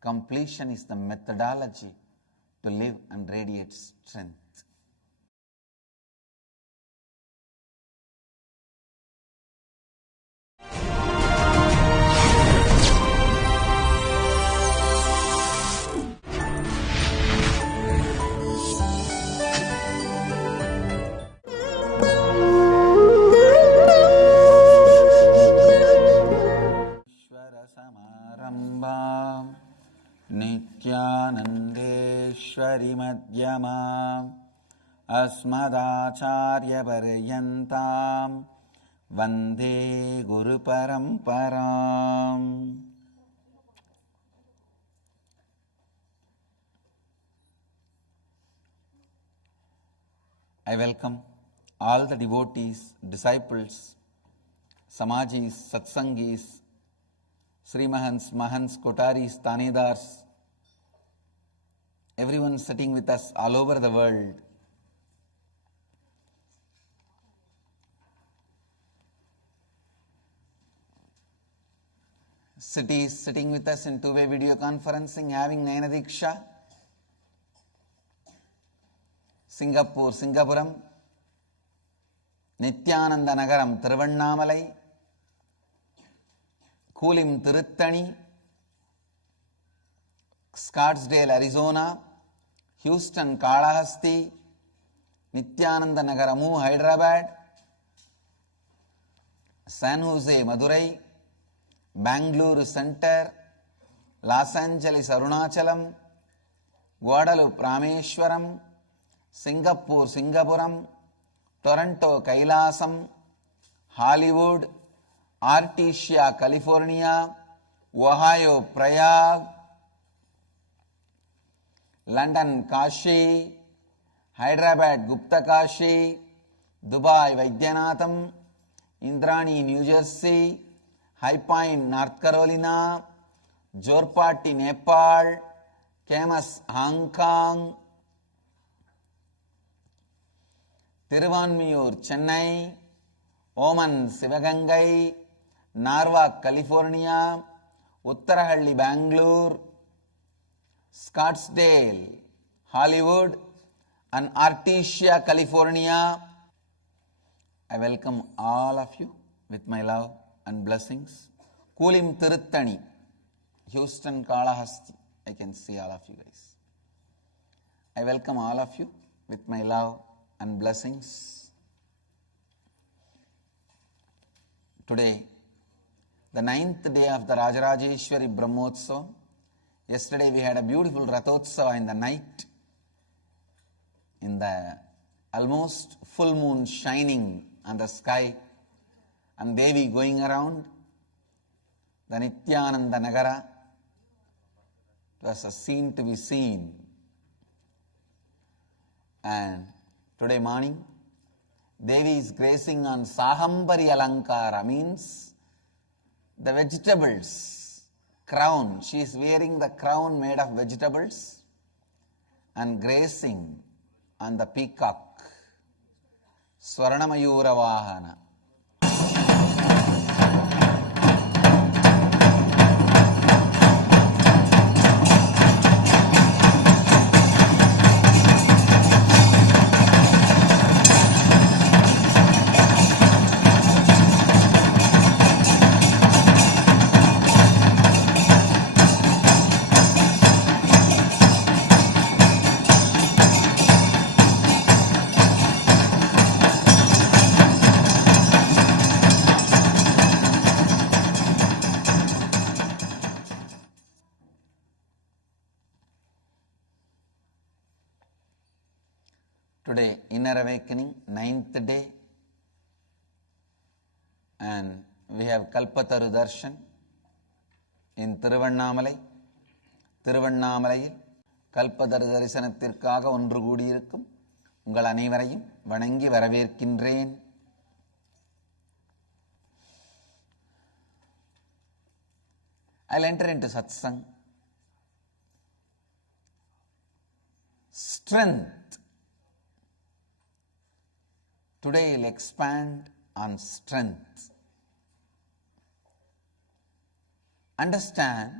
Completion is the methodology to live and radiate strength. Nithyanandeshwari madhyamam asmadacharya paryantam vande guru paramparam. I welcome all the devotees, disciples, samajis, satsangis, Srimahans, Mahans, Kotaris, Tanedars, everyone sitting with us all over the world. Cities sitting with us in two-way video conferencing, having Nayana Diksha. Singapore, Singapuram, Nithyananda Nagaram, Tiruvannamalai, Kulim, Tiruttani, Scottsdale, Arizona, Houston, Kalahasti, Nithyananda Nagaramu, Hyderabad, San Jose, Madurai, Bangalore Center, Los Angeles, Arunachalam, Guadalupe, Rameshwaram, Singapore, Singapuram, Toronto, Kailasam, Hollywood, Artesia, California, Ohio, Prayag, London, Kashi, Hyderabad, Gupta Kashi, Dubai, Vaidyanatham, Indrani, New Jersey, High Point, North Carolina, Jorpati, Nepal, Camas, Hong Kong, Tiruvannamalai, Chennai, Oman, Sivagangai, Narva, California, Uttarahalli, Bangalore, Scottsdale, Hollywood, and Artesia, California. I welcome all of you with my love and blessings. Kulim, Tiruttani, Houston, Kalahasti. I can see all of you guys. I welcome all of you with my love and blessings. Today, the 9th day of the Rajarajeshwari Brahmotsavam. Yesterday we had a beautiful Rathotsava in the night, in the almost full moon shining on the sky, and Devi going around the Nithyananda Nagara. It was a scene to be seen. And today morning, Devi is gracing on Sahambari Alankara, means the vegetables, crown. She is wearing the crown made of vegetables and gracing on the peacock, Swarnamayura Vahana. Today, Inner Awakening, 9th day, and we have Kalpataru Darshan in Tiruvannamalai. திருவண்ணாமலையில் கல்பதரு தரிசனத்திற்காக ஒன்று கூடியிருக்கும் உங்கள் அனைவரையும் வணங்கி வரவேற்கின்றேன். I'll enter into Satsang. Strength. Today I'll expand on strength. Understand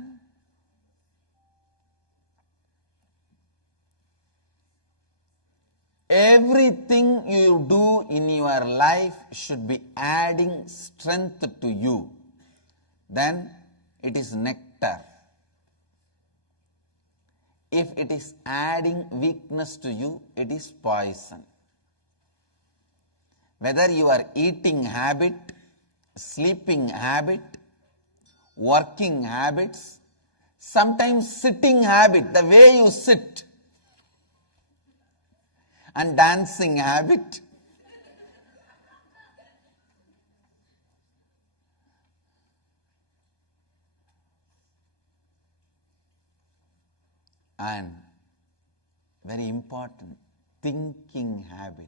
Everything you do in your life should be adding strength to you. Then it is nectar. If it is adding weakness to you, it is poison. Whether your eating habit, sleeping habit, working habits, sometimes sitting habit, the way you sit, and dancing habit, and very important, thinking habit.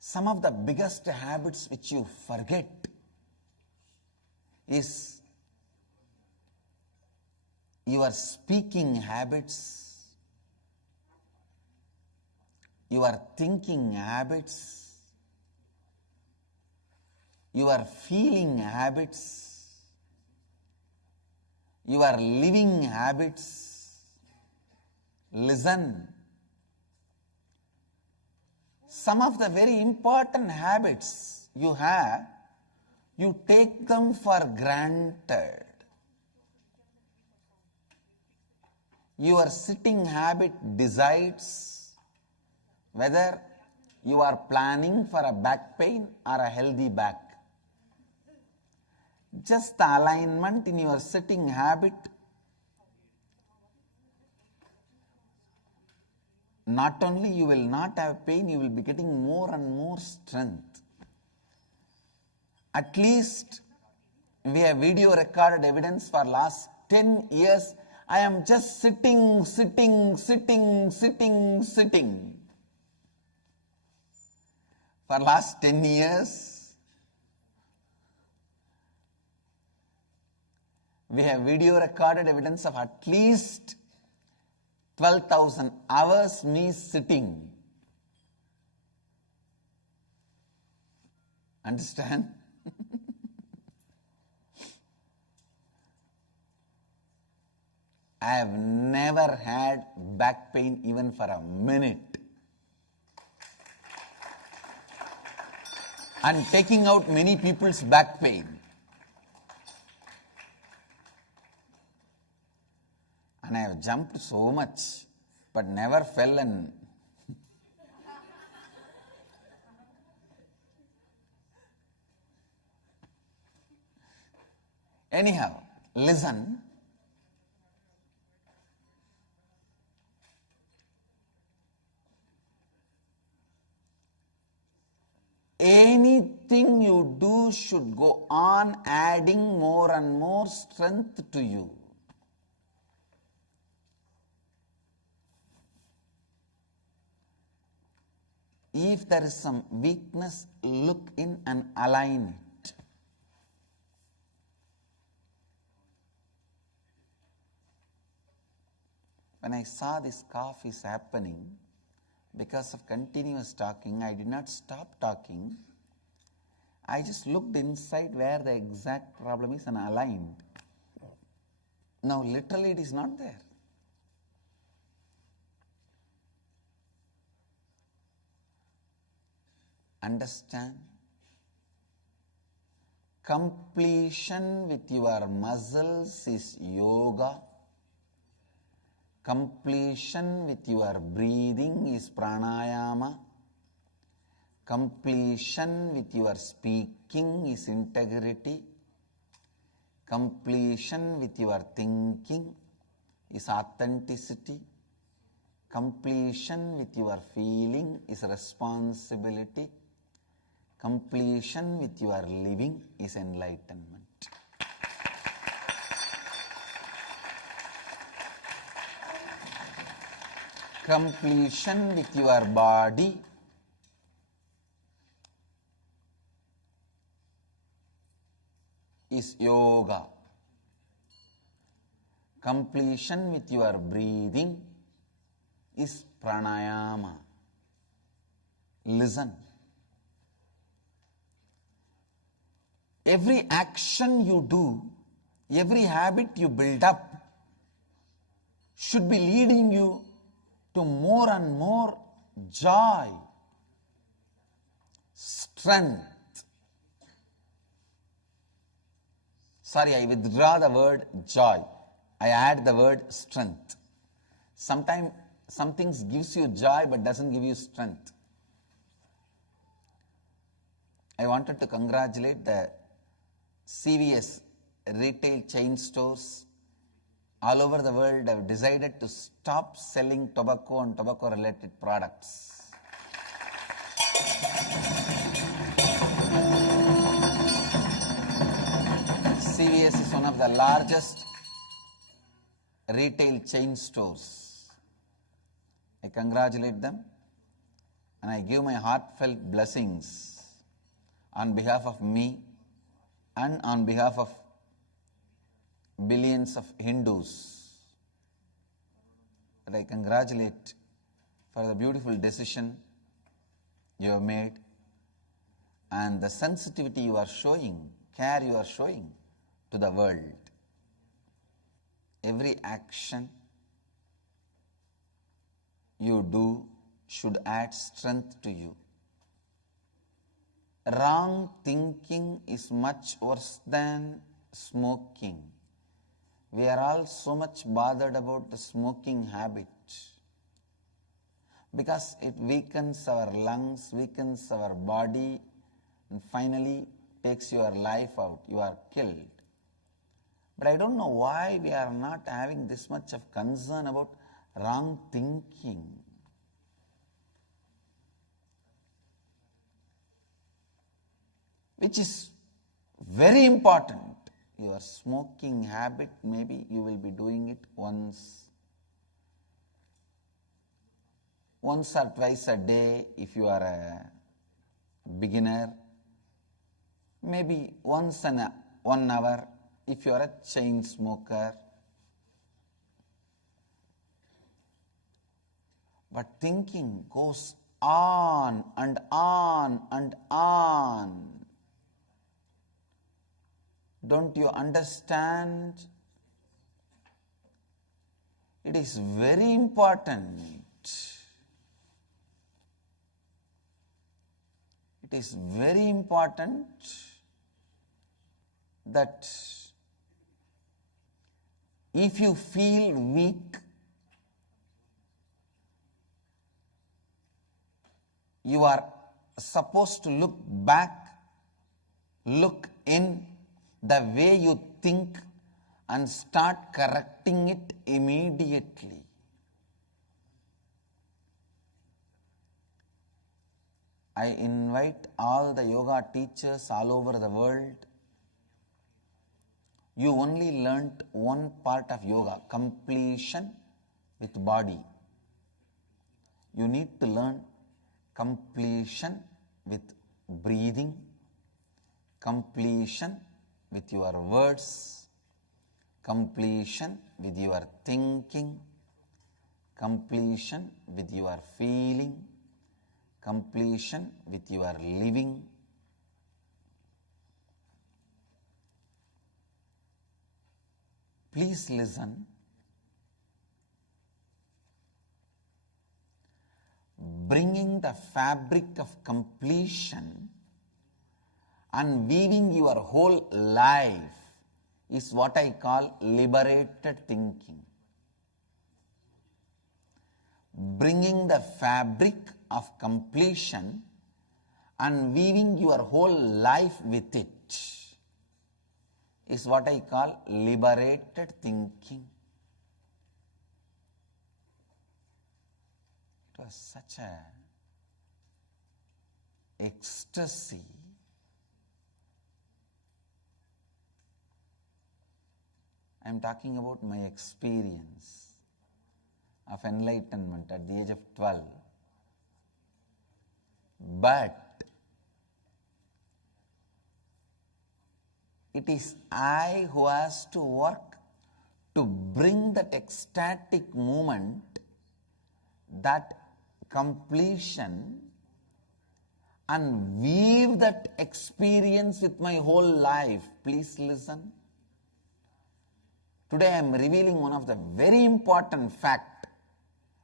Some of the biggest habits which you forget is your speaking habits, your thinking habits, your feeling habits, your living habits. Listen. Some of the very important habits you have, you take them for granted. Your sitting habit decides whether you are planning for a back pain or a healthy back. Just the alignment in your sitting habit, not only you will not have pain, you will be getting more and more strength. At least we have video recorded evidence for last 10 years. I am just sitting. For last 10 years, we have video recorded evidence of at least 12,000 hours me sitting. Understand? I have never had back pain even for a minute. And taking out many people's back pain. And I have jumped so much, but never fell and anyhow, listen. Anything you do should go on adding more and more strength to you. If there is some weakness, look in and align it. When I saw this cough is happening, because of continuous talking, I did not stop talking. I just looked inside where the exact problem is and aligned. Now literally it is not there. Understand? Completion with your muscles is yoga. Completion with your breathing is pranayama. Completion with your speaking is integrity. Completion with your thinking is authenticity. Completion with your feeling is responsibility. Completion with your living is enlightenment. Completion with your body is yoga. Completion with your breathing is pranayama. Listen. Every action you do, every habit you build up should be leading you to more and more joy, strength. Sorry, I withdraw the word joy. I add the word strength. Sometimes some things gives you joy but doesn't give you strength. I wanted to congratulate the CVS retail chain stores all over the world have decided to stop selling tobacco and tobacco related products. CVS is one of the largest retail chain stores. I congratulate them and I give my heartfelt blessings on behalf of me and on behalf of billions of Hindus. But I congratulate for the beautiful decision you have made and the sensitivity you are showing, care you are showing to the world. Every action you do should add strength to you. Wrong thinking is much worse than smoking. We are all so much bothered about the smoking habit because it weakens our lungs, weakens our body, and finally takes your life out. You are killed. But I don't know why we are not having this much of concern about wrong thinking. Which is very important. Your smoking habit, maybe you will be doing it once or twice a day if you are a beginner. Maybe once in 1 hour if you are a chain smoker. But thinking goes on and on and on. Don't you understand? It is very important. It is very important that if you feel weak, you are supposed to look back, look in the way you think and start correcting it immediately. I invite all the yoga teachers all over the world. You only learnt one part of yoga, completion with body. You need to learn completion with breathing, completion with your words, completion with your thinking, completion with your feeling, completion with your living. Please listen. Bringing the fabric of completion and weaving your whole life is what I call liberated thinking. Bringing the fabric of completion and weaving your whole life with it is what I call liberated thinking. It was such a ecstasy. I am talking about my experience of enlightenment at the age of 12. But it is I who has to work to bring that ecstatic moment, that completion, and weave that experience with my whole life. Please listen. Today I am revealing one of the very important fact,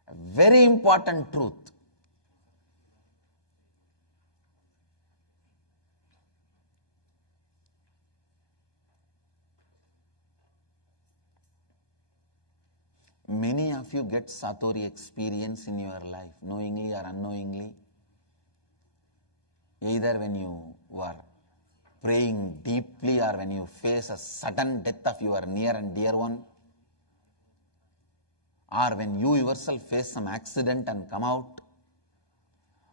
a very important truth. Many of you get Satori experience in your life, knowingly or unknowingly. Either when you are praying deeply or when you face a sudden death of your near and dear one, or when you yourself face some accident and come out,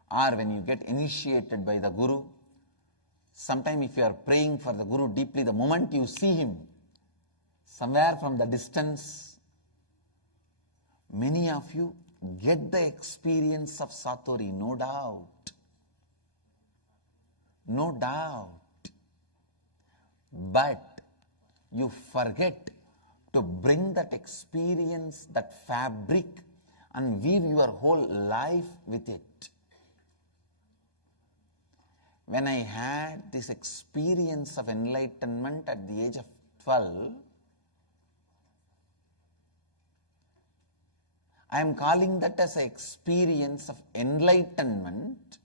or when you get initiated by the Guru. Sometime if you are praying for the Guru deeply, the moment you see him, somewhere from the distance, many of you get the experience of Satori, no doubt. No doubt. But you forget to bring that experience, that fabric, and weave your whole life with it. When I had this experience of enlightenment at the age of 12, I am calling that as an experience of enlightenment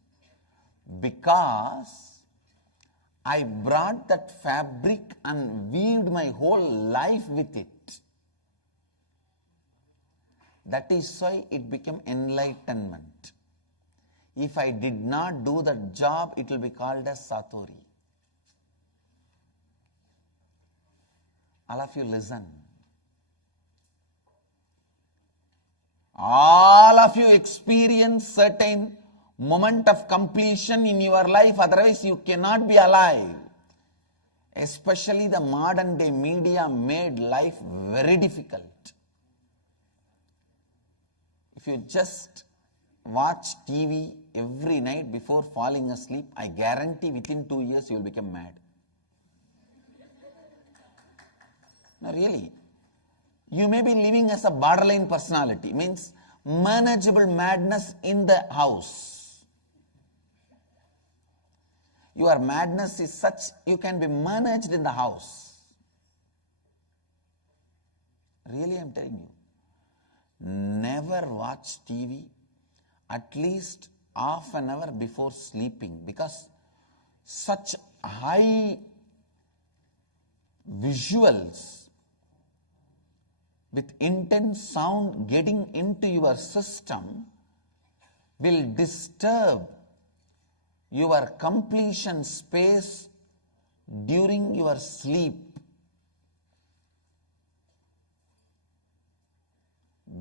because I brought that fabric and weaved my whole life with it. That is why it became enlightenment. If I did not do that job, it will be called as Satori. All of you listen. All of you experience certain moment of completion in your life, otherwise you cannot be alive. Especially the modern day media made life very difficult. If you just watch TV every night before falling asleep, I guarantee within 2 years you will become mad. No, really. You may be living as a borderline personality, means manageable madness in the house. Your madness is such you can be managed in the house. Really, I am telling you. Never watch TV at least half an hour before sleeping, because such high visuals with intense sound getting into your system will disturb your completion space during your sleep.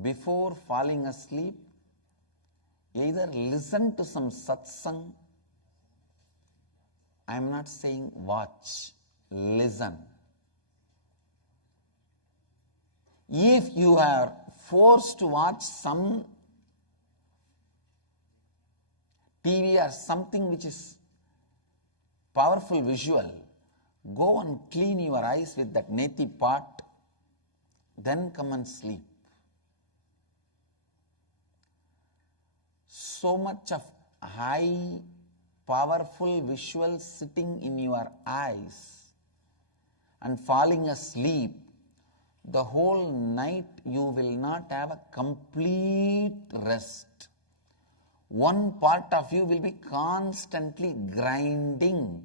Before falling asleep, either listen to some satsang. I am not saying watch, listen. If you are forced to watch some TV or something which is powerful visual, go and clean your eyes with that neti pot, then come and sleep. So much of high, powerful visuals sitting in your eyes and falling asleep, the whole night you will not have a complete rest. One part of you will be constantly grinding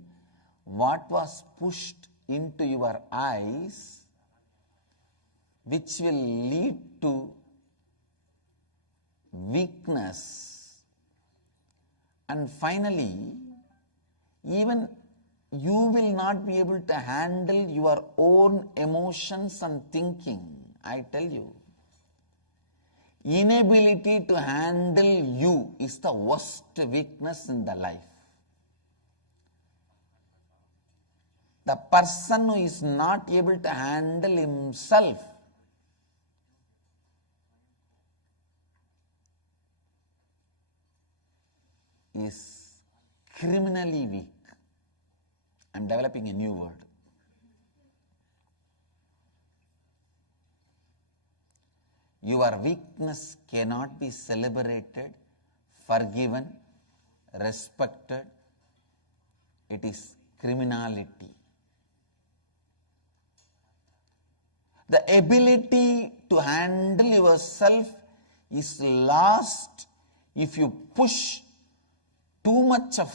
what was pushed into your eyes, which will lead to weakness. And finally, even you will not be able to handle your own emotions and thinking. I tell you, inability to handle you is the worst weakness in the life. The person who is not able to handle himself is criminally weak. I am developing a new word. Your weakness cannot be celebrated, forgiven, respected. It is criminality. The ability to handle yourself is lost if you push too much of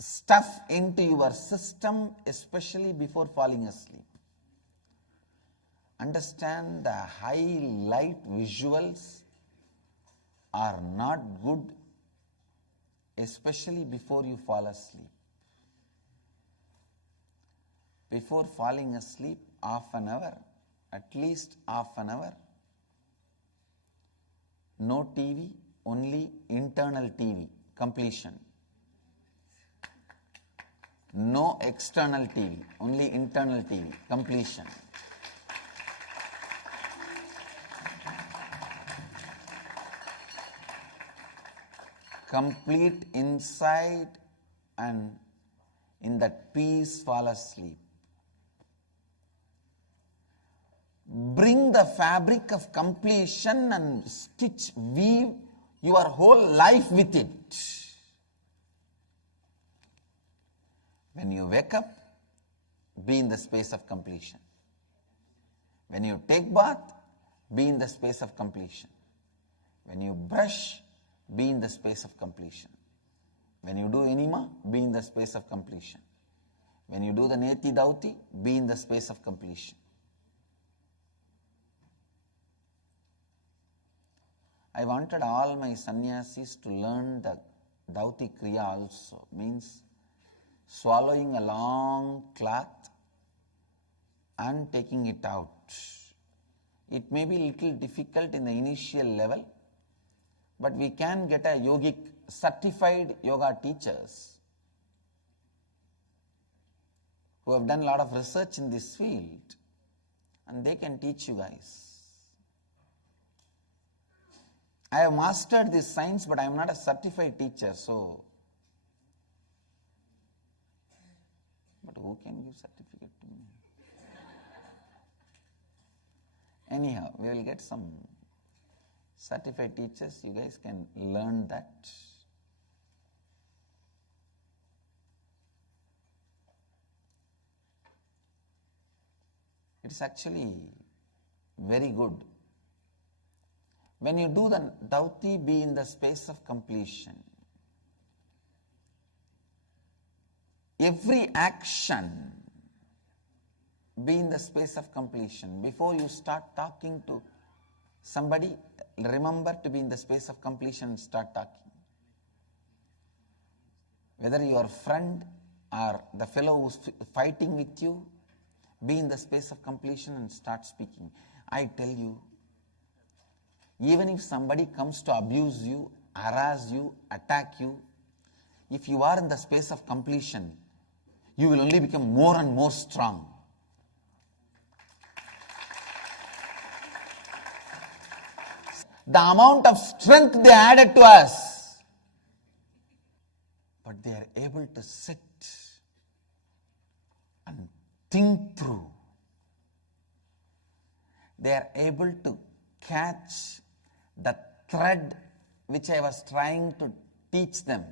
stuff into your system, especially before falling asleep. Understand the highlight visuals are not good, especially before you fall asleep. Before falling asleep, half an hour, at least half an hour, no TV, only internal TV, completion. No external TV, only internal TV, completion. Complete insight and in that peace fall asleep. Bring the fabric of completion and stitch, weave your whole life with it. When you wake up, be in the space of completion. When you take bath, be in the space of completion. When you brush, be in the space of completion. When you do enema, be in the space of completion. When you do the neti dauti, be in the space of completion. I wanted all my sannyasis to learn the dauti kriya also, means swallowing a long cloth and taking it out. It may be a little difficult in the initial level, but we can get a yogic, certified yoga teachers who have done a lot of research in this field, and they can teach you guys. I have mastered this science, but I am not a certified teacher, so. But who can give certificate to me? Anyhow, we will get some certified teachers. You guys can learn that. It is actually very good. When you do the dauti, be in the space of completion. Every action, be in the space of completion. Before you start talking to somebody, remember to be in the space of completion and start talking. Whether your friend or the fellow who's fighting with you, be in the space of completion and start speaking. I tell you, even if somebody comes to abuse you, harass you, attack you, if you are in the space of completion, you will only become more and more strong. The amount of strength they added to us, but they are able to sit and think through. They are able to catch the thread which I was trying to teach them.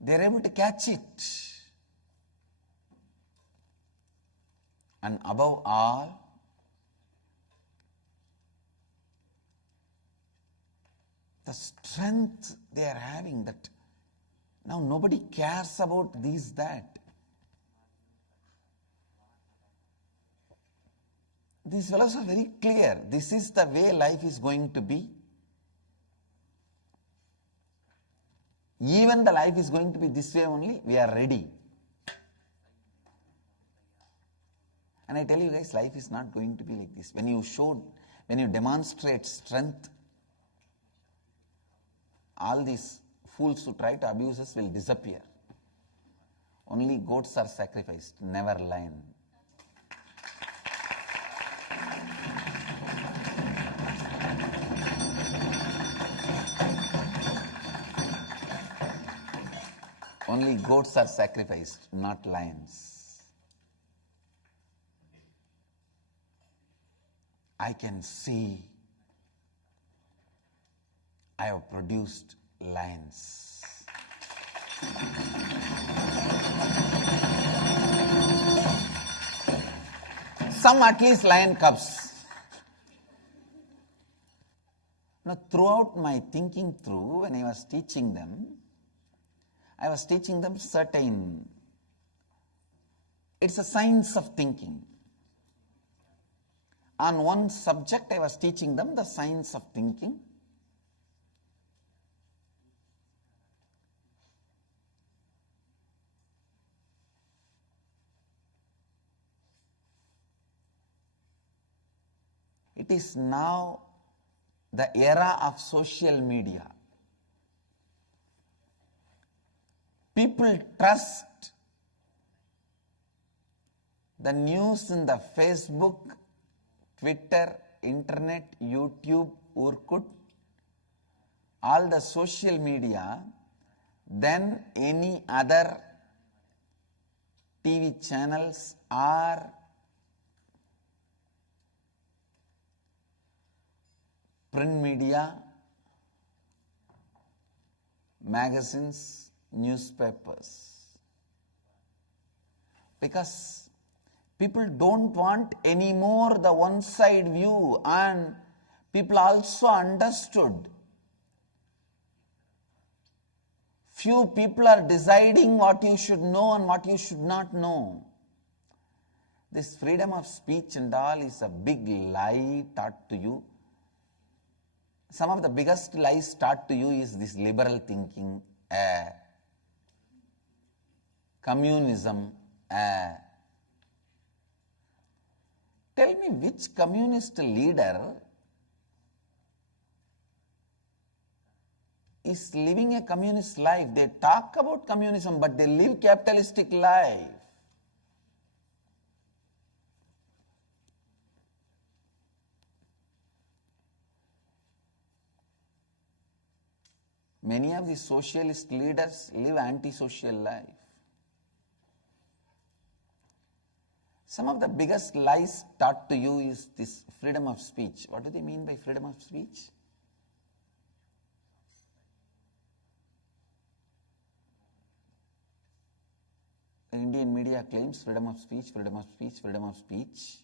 They are able to catch it. And above all, the strength they are having, that now nobody cares about this, that. These fellows are very clear. This is the way life is going to be. Even the life is going to be this way only, we are ready. And I tell you guys, life is not going to be like this. When you demonstrate strength, all these fools who try to abuse us will disappear. Only goats are sacrificed, never lion. Only goats are sacrificed, not lions. I can see I have produced lions. some at least lion cubs. Now, throughout my thinking through, when I was teaching them certain, it's a science of thinking. On one subject, I was teaching them the science of thinking. It is now the era of social media. People trust the news in the Facebook, Twitter, Internet, YouTube, Urkut, all the social media than any other TV channels or print media, magazines, newspapers. Because people don't want anymore the one-side view, and people also understood. Few people are deciding what you should know and what you should not know. This freedom of speech and all is a big lie taught to you. Some of the biggest lies taught to you is this liberal thinking, communism. Tell me which communist leader is living a communist life. They talk about communism, but they live capitalistic life. Many of the socialist leaders live anti-social life. Some of the biggest lies taught to you is this freedom of speech. What do they mean by freedom of speech? The Indian media claims freedom of speech, freedom of speech, freedom of speech.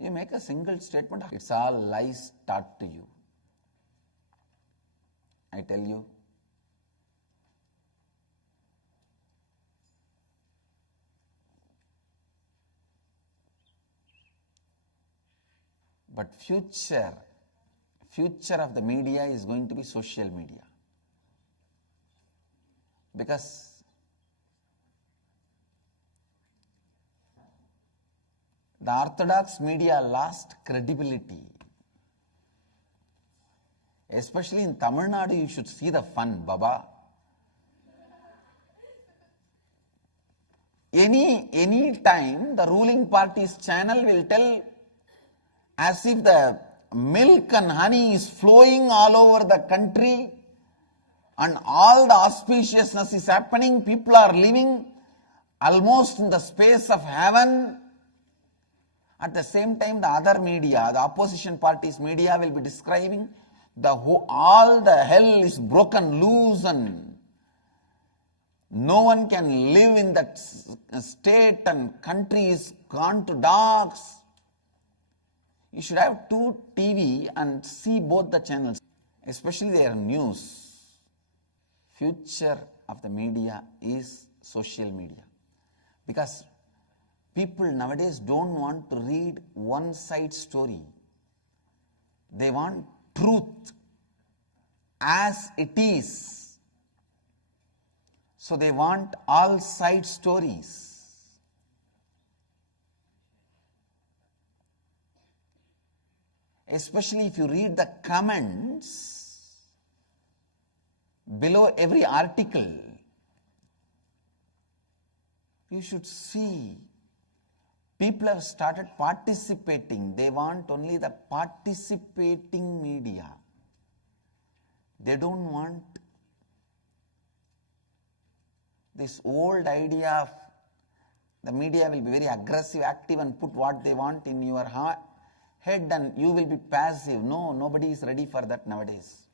You make a single statement, it's all lies taught to you. I tell you, but future of the media is going to be social media. Because the orthodox media lost credibility. Especially in Tamil Nadu, you should see the fun, Baba. Any time the ruling party's channel will tell as if the milk and honey is flowing all over the country and all the auspiciousness is happening, people are living almost in the space of heaven. At the same time, the other media, the opposition party's media will be describing all the hell is broken loose and no one can live in that state and country is gone to dogs. You should have two TV and see both the channels, especially their news. Future of the media is social media. Because people nowadays don't want to read one-side story. They want truth as it is. So they want all-side stories. Especially if you read the comments below every article, you should see people have started participating. They want only the participating media. They don't want this old idea of the media will be very aggressive, active and put what they want in your head and you will be passive. No, nobody is ready for that nowadays.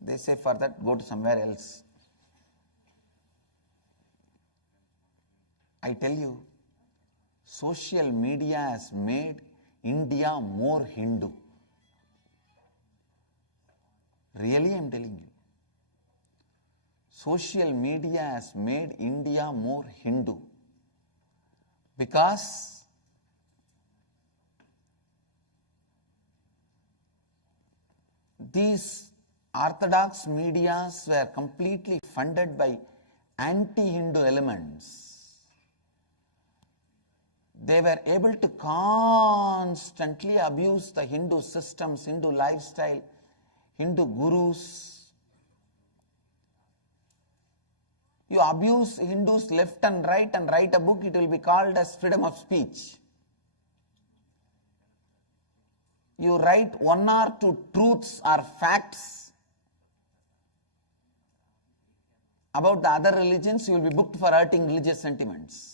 They say for that, go to somewhere else. I tell you, social media has made India more Hindu. Really, I am telling you. Social media has made India more Hindu because these orthodox medias were completely funded by anti-Hindu elements. They were able to constantly abuse the Hindu systems, Hindu lifestyle, Hindu gurus. You abuse Hindus left and write a book, it will be called as freedom of speech. You write one or two truths or facts about the other religions, you will be booked for hurting religious sentiments.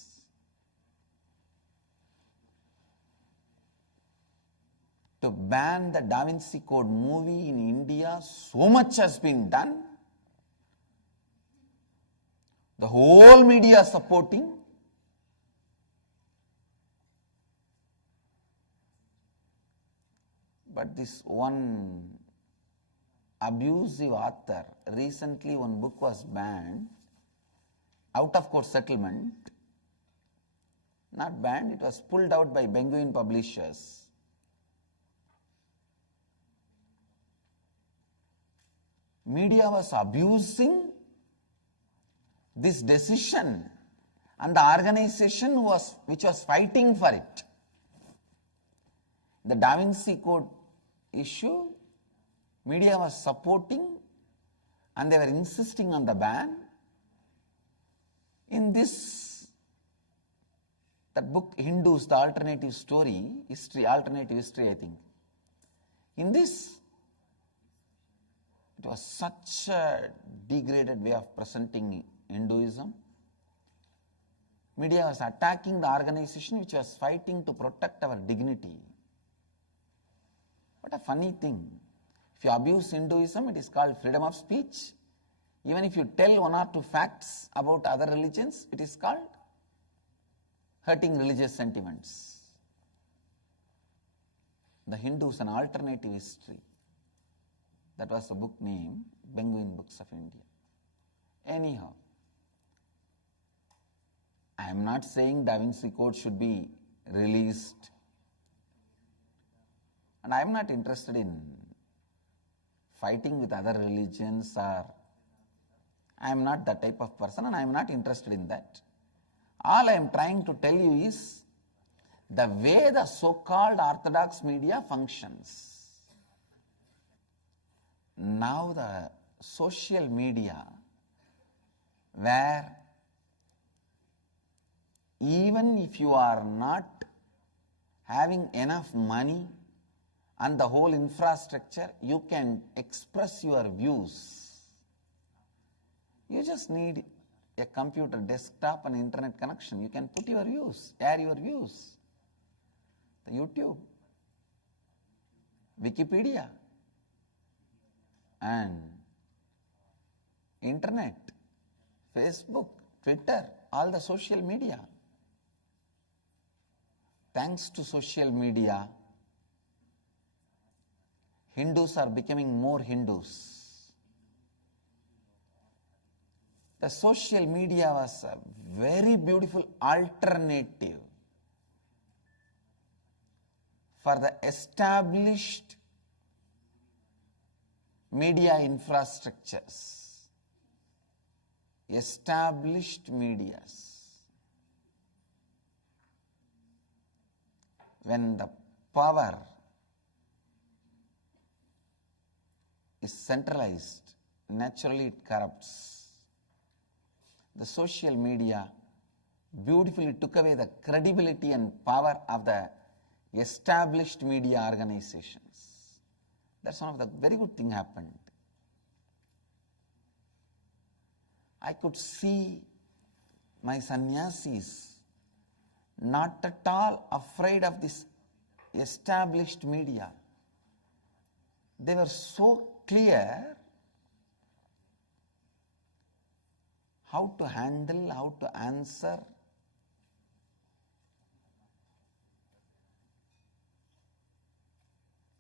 To ban the Da Vinci Code movie in India, so much has been done. The whole media supporting. But this one abusive author, recently one book was banned, out of court settlement, not banned, it was pulled out by Penguin Publishers. Media was abusing this decision and the organization which was fighting for it. The Da Vinci Code issue, media was supporting and they were insisting on the ban. In this, that book Hindus, the alternative story, alternative history I think. In this, it was such a degraded way of presenting Hinduism. Media was attacking the organization which was fighting to protect our dignity. What a funny thing. If you abuse Hinduism, it is called freedom of speech. Even if you tell one or two facts about other religions, it is called hurting religious sentiments. The Hindus, an alternative history. That was a book name, Penguin Books of India. Anyhow, I am not saying Da Vinci Code should be released. And I am not interested in fighting with other religions, or I am not that type of person and I am not interested in that. All I am trying to tell you is the way the so-called orthodox media functions. Now the social media, where even if you are not having enough money and the whole infrastructure, you can express your views. You just need a computer, desktop and internet connection. You can put your views, air your views. The YouTube, Wikipedia and internet, Facebook, Twitter, all the social media. Thanks to social media, Hindus are becoming more Hindus. The social media was a very beautiful alternative for the established media infrastructures, established medias. When the power is centralized, naturally it corrupts. The social media beautifully took away the credibility and power of the established media organizations. That's one of the very good thing happened. I could see my sannyasis not at all afraid of this established media. They were so clear how to handle, how to answer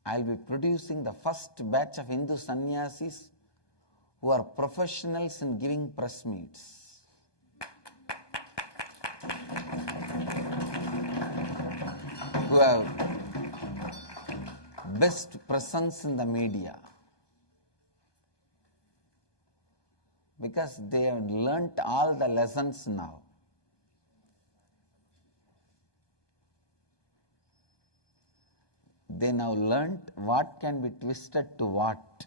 I'll be producing the first batch of Hindu sannyasis who are professionals in giving press meets. Who have best presence in the media. Because they have learnt all the lessons now. They now learnt what can be twisted to what.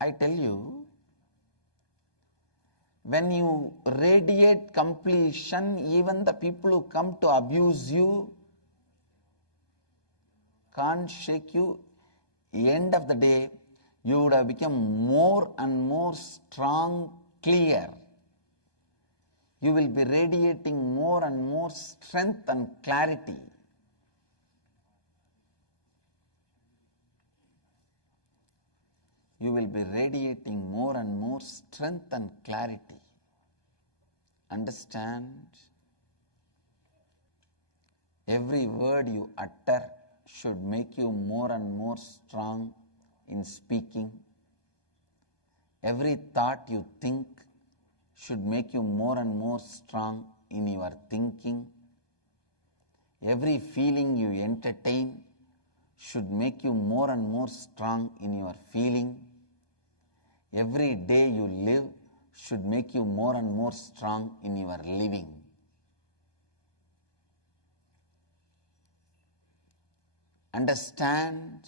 I tell you, when you radiate completion, even the people who come to abuse you can't shake you. End of the day, you would have become more and more strong, clear. You will be radiating more and more strength and clarity. You will be radiating more and more strength and clarity. Understand? Every word you utter should make you more and more strong in speaking. Every thought you think should make you more and more strong in your thinking. Every feeling you entertain should make you more and more strong in your feeling. Every day you live should make you more and more strong in your living. Understand?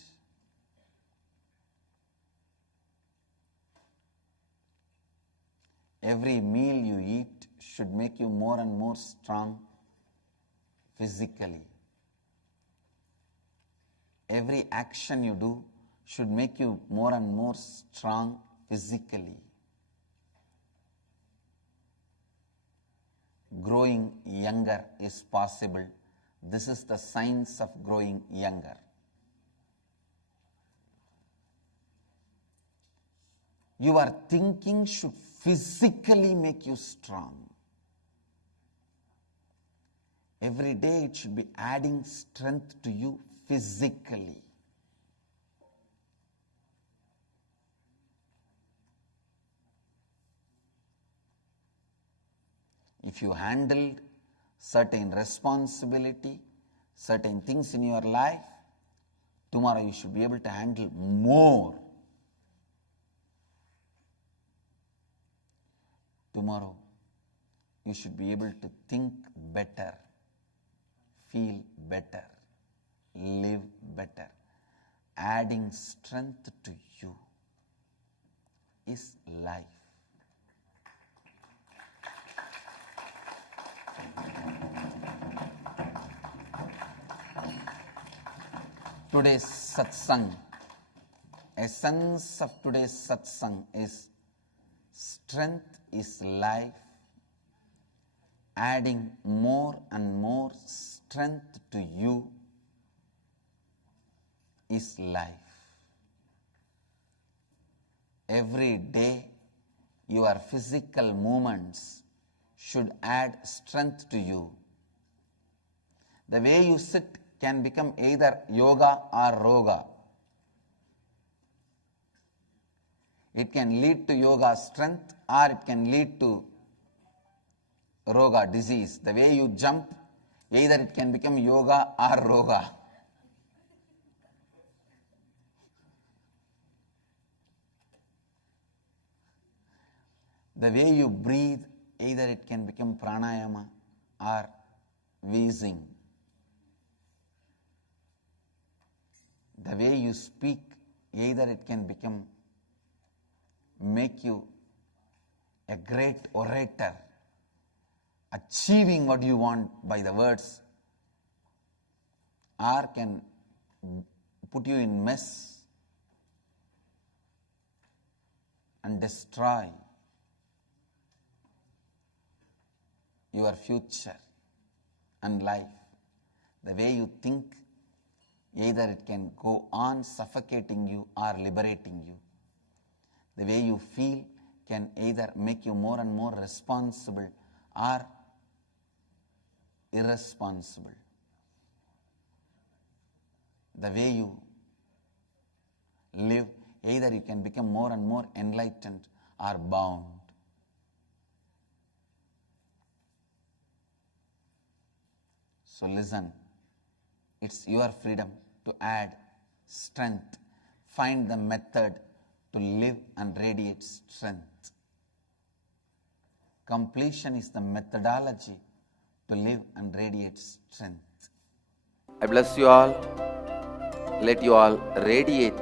Every meal you eat should make you more and more strong physically. Every action you do should make you more and more strong physically. Growing younger is possible. This is the science of growing younger. Your thinking should physically make you strong. Every day it should be adding strength to you physically. If you handled certain responsibility, certain things in your life, tomorrow you should be able to handle more. Tomorrow you should be able to think better, feel better, live better. Adding strength to you is life. Today's Satsang, essence of today's Satsang is strength is life. Adding more and more strength to you is life. Every day your physical movements should add strength to you. The way you sit can become either yoga or roga. It can lead to yoga strength or it can lead to roga disease. The way you jump, either it can become yoga or roga. The way you breathe, either it can become pranayama or wheezing. The way you speak, either it can make you a great orator, achieving what you want by the words, or can put you in mess and destroy your future and life. The way you think, either it can go on suffocating you or liberating you. The way you feel can either make you more and more responsible or irresponsible. The way you live, either you can become more and more enlightened or bound. So listen, it's your freedom to add strength. Find the method to live and radiate strength. Completion is the methodology to live and radiate strength. I bless you all. Let you all radiate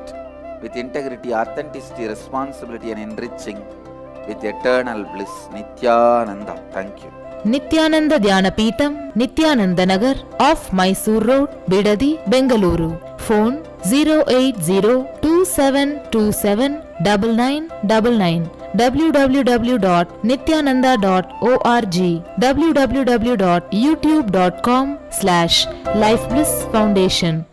with integrity, authenticity, responsibility and enriching with eternal bliss. Nithyananda. Thank you. Nithyananda Dhyanapitham, Nithyananda Nagar, off Mysore Road, Bidadi, Bengaluru. Phone 08027279999. www.nithyananda.org. www.youtube.com/Life Bliss Foundation.